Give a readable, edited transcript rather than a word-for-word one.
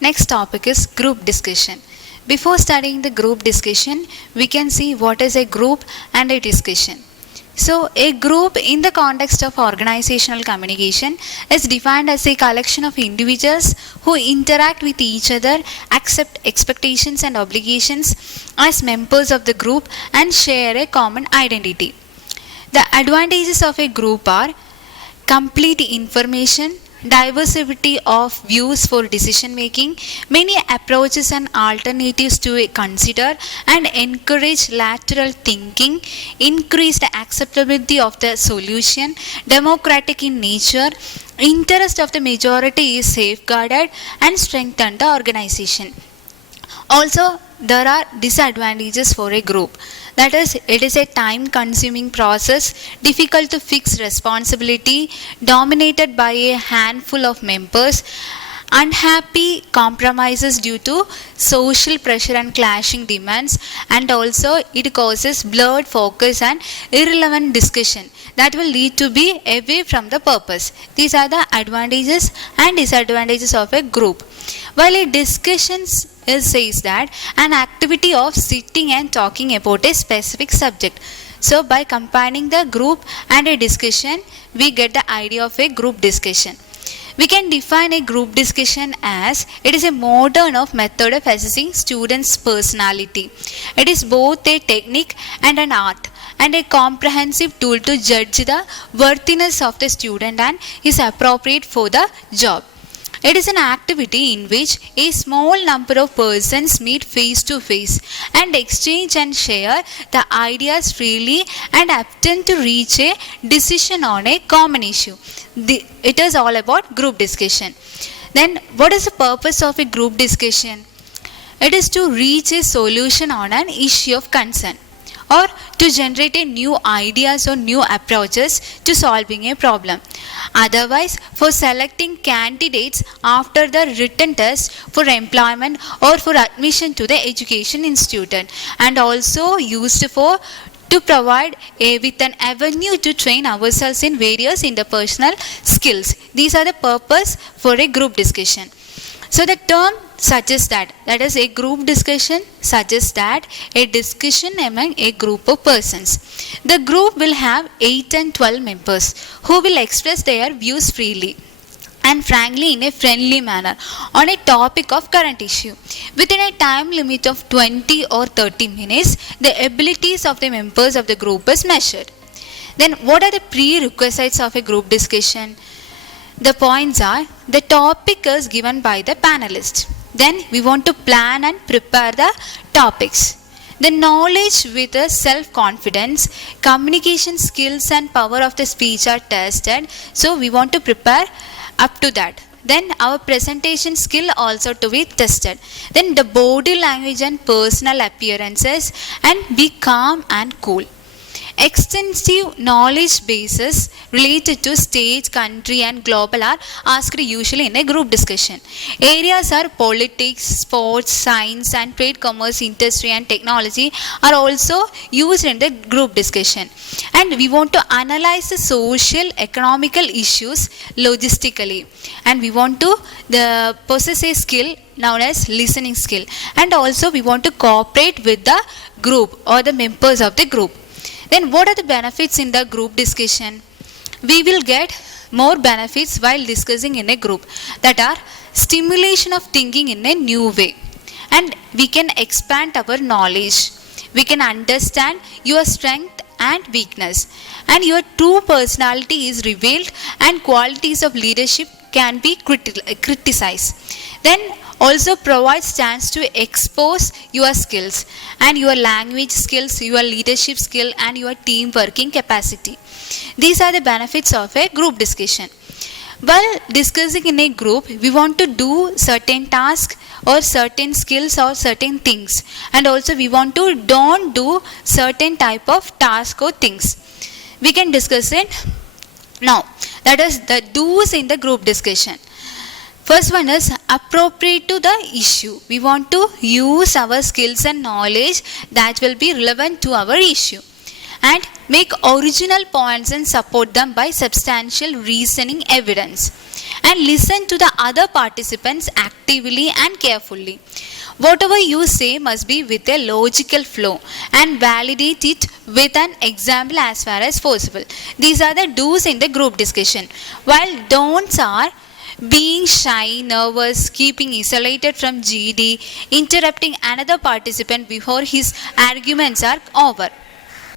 Next topic is group discussion. Before studying the group discussion, we can see what is a group and a discussion. So, a group in the context of organizational communication is defined as a collection of individuals who interact with each other, accept expectations and obligations as members of the group, and share a common identity. The advantages of a group are complete information, diversity of views for decision making, many approaches and alternatives to consider, and encourage lateral thinking, increased acceptability of the solution, democratic in nature, interest of the majority is safeguarded, and strengthen the organization. Also, there are disadvantages for a group. That is, it is a time consuming process, difficult to fix responsibility, dominated by a handful of members, unhappy compromises due to social pressure and clashing demands, and also it causes blurred focus and irrelevant discussion that will lead to be away from the purpose. These are the advantages and disadvantages of a group. While a discussion says that an activity of sitting and talking about a specific subject. So by combining the group and a discussion, we get the idea of a group discussion. We can define a group discussion as it is a modern of method of assessing students' personality. It is both a technique and an art, and a comprehensive tool to judge the worthiness of the student and is appropriate for the job. It is an activity in which a small number of persons meet face to face and exchange and share the ideas freely and attempt to reach a decision on a common issue. It is all about group discussion. Then, what is the purpose of a group discussion? It is to reach a solution on an issue of concern, or to generate a new ideas or new approaches to solving a problem. Otherwise, for selecting candidates after the written test for employment or for admission to the education institute, and also used for to provide with an avenue to train ourselves in various interpersonal skills. These are the purpose for a group discussion. So the term suggests that is a group discussion suggests that a discussion among a group of persons. The group will have 8 and 12 members who will express their views freely and frankly in a friendly manner on a topic of current issue. Within a time limit of 20 or 30 minutes, the abilities of the members of the group is measured. Then what are the prerequisites of a group discussion? The points are, the topic is given by the panelist. Then we want to plan and prepare the topics. The knowledge with the self-confidence, communication skills and power of the speech are tested. So we want to prepare up to that. Then our presentation skill also to be tested. Then the body language and personal appearances, and be calm and cool. Extensive knowledge bases related to state, country and global are asked usually in a group discussion. Areas are politics, sports, science and trade, commerce, industry and technology are also used in the group discussion. And we want to analyze the social, economical issues logistically. And we want to possess a skill known as listening skill. And also we want to cooperate with the group or the members of the group. Then what are the benefits in the group discussion? We will get more benefits while discussing in a group, that are stimulation of thinking in a new way, and we can expand our knowledge. We can understand your strength and weakness, and your true personality is revealed, and qualities of leadership can be criticized. Then also provides chance to expose your skills and your language skills, your leadership skill and your team working capacity. These are the benefits of a group discussion. While discussing in a group, we want to do certain tasks or certain skills or certain things, and also we want to don't do certain type of task or things. We can discuss it now. That is the do's in the group discussion. First one is appropriate to the issue. We want to use our skills and knowledge that will be relevant to our issue, and make original points and support them by substantial reasoning evidence. and listen to the other participants actively and carefully. Whatever you say must be with a logical flow and validate it with an example as far as possible. These are the do's in the group discussion. While don'ts are being shy, nervous, keeping isolated from GD, interrupting another participant before his arguments are over.